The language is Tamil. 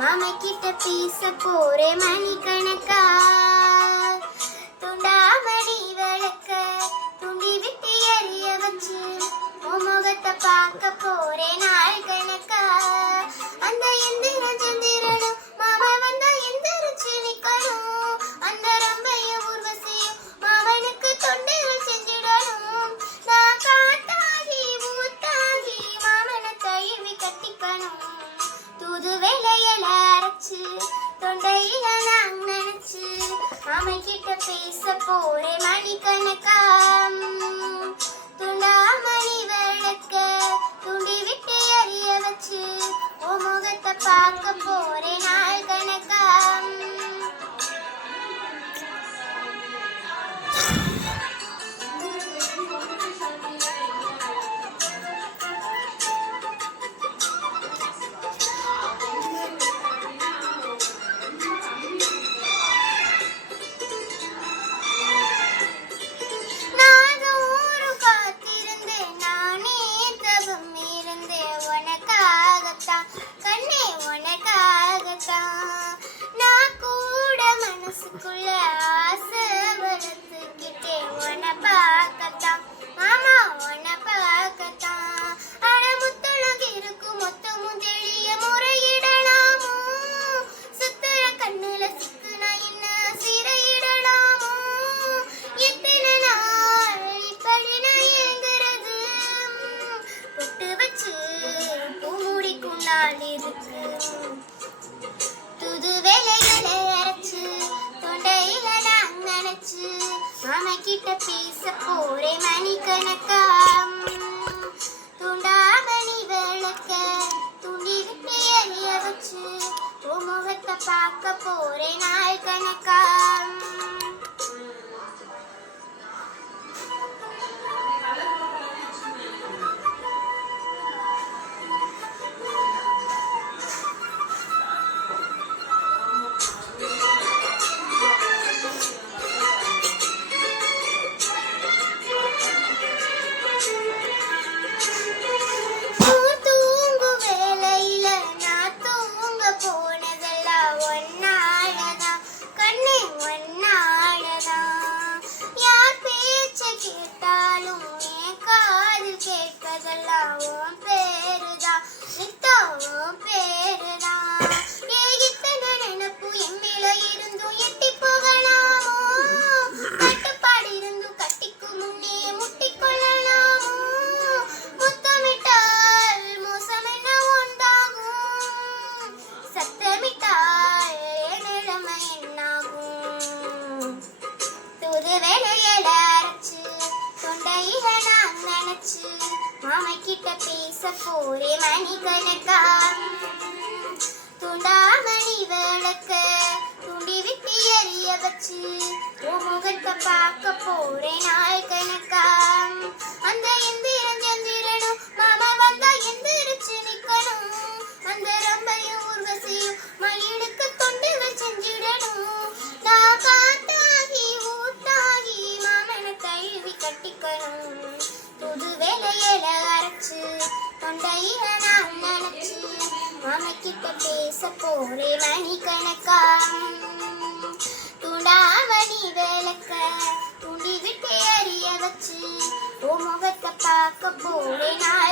மாமா கிட்ட பேச போறே மணிக்கணக்கா. துண்டாமணி விளக்க துண்டி விட்டு எரிய வச்சு உன் முகத்தை பார்க்க போறே நாள் கணக்கா. அந்த எந்திரன் சந்திரனும் மாமா வந்தா எந்திரிச்சு நிக்கணும். அந்த ரம்பைய ஊர்வசியும் மாமனுக்கு தொண்டுகள் செஞ்சிடணும். நான் காத்தாகி ஊத்தாகி மாமனை தழுவி கட்டிக்கணும். தூது வேலையில அரைச்சு தொண்டையில நான் நினைச்சு மாமை கிட்ட பேச போறே மணிக்கணக்கா. துண்டாமணி விளக்க துண்டி விட்டு எரிய வச்சு உன் முகத்தை பார்க்க போறே நாள் கணக்கா. கண்ணே உனக்காகத்தான் நான் கூட மனசுக்குள்ள ஆசை வளர்த்துக்கிட்டே உன்னை பார்க்கத்தான் மாமா உன்னை பார்க்கத்தான். அட முத்தழகு இருக்கும் மொத்தமும் தெளிய முறையிடலாமோ. சுத்துற கண்ணுல சிக்குனா என்ன சிறையிடலாமோ. எத்தனை நாள் இப்படி நான் ஏங்குறது. பொட்டு வச்சு பூமுடிக்கும் நாள் இருக்கு. துது வேலையில அரைச்சு தொண்டையில நான் நினைச்சு மாமா கிட்ட பேச போறே மணிக்கணக்கா. துண்டாமணி விளக்க துண்டி விட்டு எரிய வச்சு உன் முகத்தை பார்க்க போறே நாள் கணக்கா. உன் பேருதான் நித்தவும் பேருதான். இத்தனை நினைப்பு என் மேல இருந்தும் எட்டி போகலாமோ. கட்டுப்பாடு இருந்தும் கட்டிக்கு முன்னே முட்டிக்கொள்ளலாமோ. முத்தமிட்டால் மோசம் என்ன உண்டாகும். சத்தமிட்டால் நிலைமை என்னாகும். துது வேலையில அரைச்சு தொண்டையில நான் நினைச்சு மாமா கிட்ட பேச போறே மணிக்கணக்கா. துண்டாமணி விளக்க துண்டி விட்டு எரிய வச்சு உன் முகத்தை பார்க்க போறே நாள் கணக்கா. அந்த எந்திரன் சந்திரனும் மாமா வந்தா எந்திரிச்சு நிக்கணும். அந்த ரம்பையும் ஊர்வசியும் மயிலுக்கு தொண்டுகள் செஞ்சிடணும். நான் காத்தாகி ஊத்தாகி மாமனை தழுவி கட்டிக்கணும். புது வேலையில அரைச்சு தொண்டையில நான் நினைச்சு மாமா கிட்ட பேச போறே மணிக்கணக்கா. துண்டாமணி விளக்க துண்டி விட்டு எரிய வச்சு உன் முகத்தை பார்க்க போறே நான்